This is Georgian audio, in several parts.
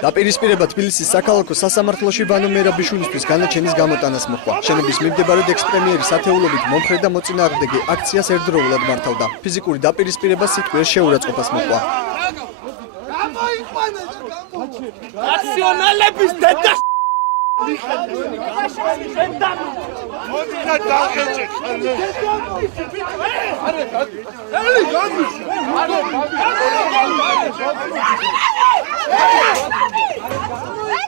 დაპირისპირება თბილისის საქალაქო სასამართლოში ვანო მერაბიშვილისთვის განაჩენის გამოტანას მოჰყვა. შენობის მიმდებარედ ექს-პრემიერის ათეულობით მომხრე და მოწინააღმდეგე აქციას ერთდროულად მართავდა. ფიზიკური დაპირისპირება სიტყვის შეურაცხყოფას მოჰყვა. ნაციონალების დედა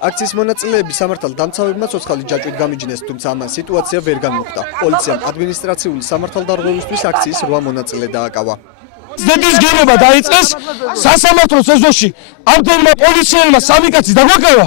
აქციის მონაწილეები სამართალ დამცავებმა ცოცხალი ჯაჭვით გამიჯნეს, თუმცა ამან სიტუაცია ვერ განმოხდა. პოლიციამ ადმინისტრაციული სამართალდარღვევისთვის აქციის 8 მონაწილე დააკავა. ზედის გერობა დაიწყეს სასამართლოს ეზოში ამდენმა პოლიციელმა სამი კაცი დაგვაკევა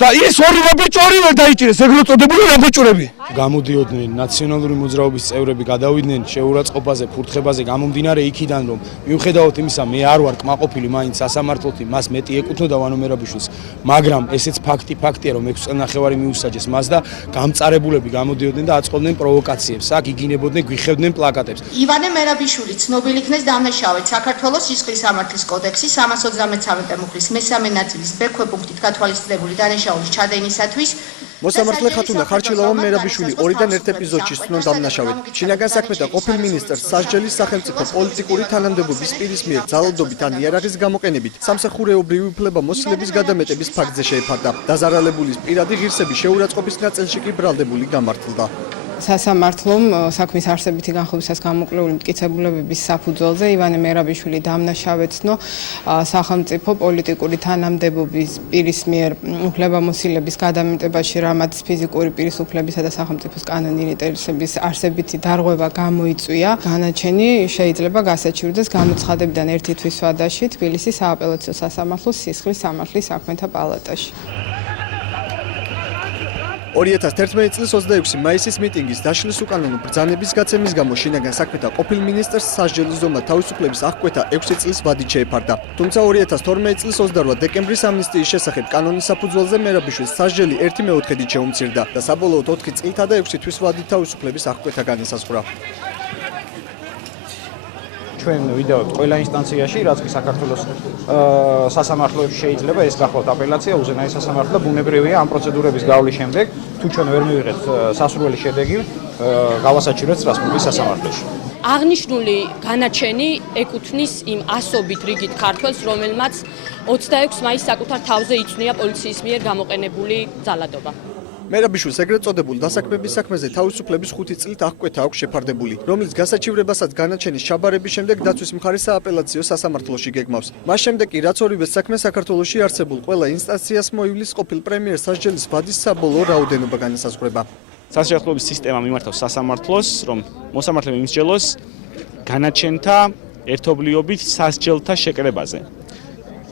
და ის ორივე ბიჭი ორივე დაიჭირეს ეგრეთ წოდებული რამბეჭურები. გამოდიოდნენ ნაციონალური მოძრაობის წევრები, გადავიდნენ შეურაცხყოფაზე, ფურთხებაზე, გამომდინარე იქიდან რომ მიუხედავად იმისა მე არ ვარ კმაყოფილი მაინც სასამართლოთი მას მეტი ეკუთვნოდა ვანო მერაბიშვილს, მაგრამ ესეც ფაქტია რომ 6 წელნახევარი მიუსაჯეს მას და გამწარებულები გამოდიოდნენ და აწყობდნენ პროვოკაციებს, აქ იგინებოდნენ, გვიხევდნენ პლაკატებს. ივანე მერაბიშვილი ცნობილი იქნეს დამნაშავედ საქართველოს სისხლის სამართლის კოდექსის 333 მუხლის მესამე ნაწილის ბ ქვეპუნქტით გათვალისწინებული დანაშაულის ჩადენისათვის. მოსამართლე ხათუნა ხარჩილოვამ მერაბიშვილი ორიდან ერთ ეპიზოდში სცნო დამნაშავედ. შინაგან საქმეთა ყოფილ მინისტრს სასჯელის სახელმწიფო პოლიტიკური თანამდებობის პირის მიერ ძალადობით ან იარაღის გამოყენებით სამსახურეობრივი უფლებამოსილების გადამეტების ფაქტზე შეეფარდა. დაზარალებულის პირადი ღირსების შეურაცხყოფის ნაწილში კი ბრალდებული გამართლდა. სასამართლომ საქმის არსებითი განხილვისას გამოკვლეული მტკიცებულებების საფუძველზე ივანე მერაბიშვილი დამნაშავედ ცნო სახელმწიფო პოლიტიკური თანამდებობის პირის მიერ უფლებამოსილების გადამეტებაში, რამაც ფიზიკური პირის უფლებისა და სახელმწიფოს კანონიერი ინტერესების არსებითი დარღვევა გამოიწვია. განაჩენი შეიძლება გასაჩივრდეს გამოცხადებიდან 1 თვის ვადაში თბილისის სააპელაციო სასამართლოს სისხლის სამართლის საქმეთა პალატაში. 2011 წლის 26 მაისის მიტინგის დაშლის უკანონო ბრძანების გაცემის გამო შინაგან საქმეთა ყოფილ მინისტრს სასჯელის ზომა თავისუფლების აღკვეთა 6 წლის ვადით შეეფარდა. თუმცა 2012 წლის 28 დეკემბრის ამნისტიის შესახებ კანონის საფუძველზე მერაბიშვილს სასჯელი 1/4-ით შეუმცირდა და საბოლოოდ 4 წლითა და 6 თვის ვადით თავისუფლების აღკვეთა განისაზღვრა. ჩვენ ვიდეოთ ყველა ინსტანციაში, რაც კი საქართველოს სასამართლოებში შეიძლება ეს გახლავთ აპელაცია, უზენაესი სასამართლო, ბუნებრივია ამ პროცედურების გავლის შემდეგ, თუ ჩვენ ვერ მივიღეთ სასურველი შედეგი, გავასაჩივრეთ სტრასბურგის სასამართლოში. აღნიშნული განაჩენი ეკუთვნის იმ ასობით რიგით ქართველს, რომელმაც 26 მაისს საკუთარ თავზე იწვნია პოლიციის მიერ გამოყენებული ძალადობა. მერაბიშვილს ეგრეთ წოდებულ დასაქმების საქმეზე თავისუფლების 5 წლით აღკვეთა აქვს შეფარდებული, რომელიც გასაჩივრებასაც განაჩენის ჩაბარების შემდეგ დაცვის მხარის სააპელაციო სასამართლოში გეგმავს. მას შემდეგ კი რაც ორივე საქმე საქართველოში არსებულ ყველა ინსტანციას მოივლის ყოფილ პრემიერს სასჯელის ვადის საბოლოო რაოდენობა განისაზღვრება. სასჯელობის სისტემა მიმართავს სასამართლოს, რომ მოსამართლე მიმსჯელოს განაჩენთა ერთობლიობით სასჯელთა შეკრებაზე.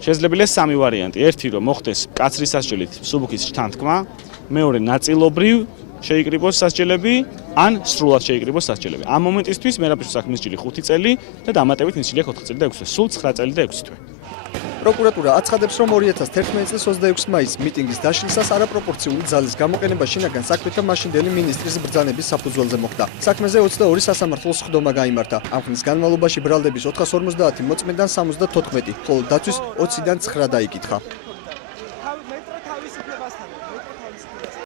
შესაძლებელია სამი ვარიანტი. ერთი რომ მოხდეს მკაცრი სასჯელით მსუბუქის შთანთქმა, მეორე ნაწილობრივ შეიკრიბოს სასჯელები, ან სრულად შეიკრიბოს სასჯელები. ამ მომენტისთვის მერაბიშვილის საქმის ჯილი 5 წელი და დამატებით მის ჯილი 4 წელი და 6 თვე. სულ 9 წელი და 6 თვე. პროკურატურა აცხადებს, რომ 2011 წლის 26 მაისს მიტინგის დაშლისას არაპროპორციული ძალის გამოყენება შინაგან საქმეთა მაშინდელი მინისტრის ბრძანების საფუძველზე მოხდა. საქმეზე 22 სასამართლოს სხდომა გაიმართა. ამ ხნის განმავლობაში ბრალდების 450 მოწმედან 74, ხოლო დაცვის 20-დან 9 დაიკითხა.